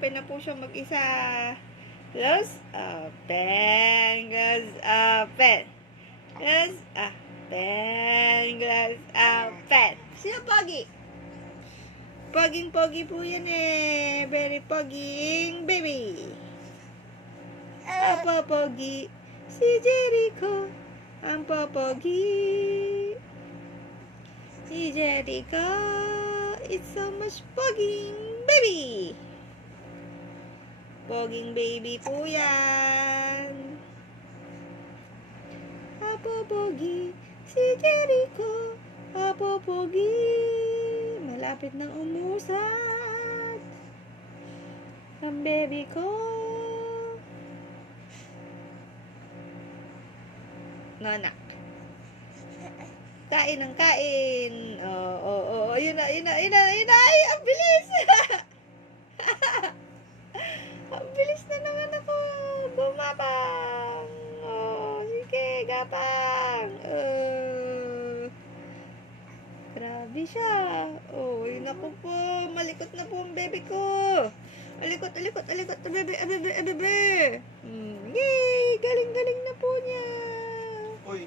open na po siya mag-isa. Close open. Close open. Close open. Close open. Sino pogi? Poging-pogi po yan eh. Very poging baby. Apa pogi? Si Jericho. Ang popogi. Si Jericho. It's so much poging baby. Poging baby po yan. Apo pogi. Si Jericho. Apo pogi. Malapit nang umusad ang baby ko. Nonak. Kain ng kain. Yun na. Ay, ang bilis. Ang bilis na naman ako. Bumabang. Sige, gapang. Grabe siya. Yun ako po. Malikot na po ang baby ko. Alikot na bebe. Yay! Galing na po niya. Uy,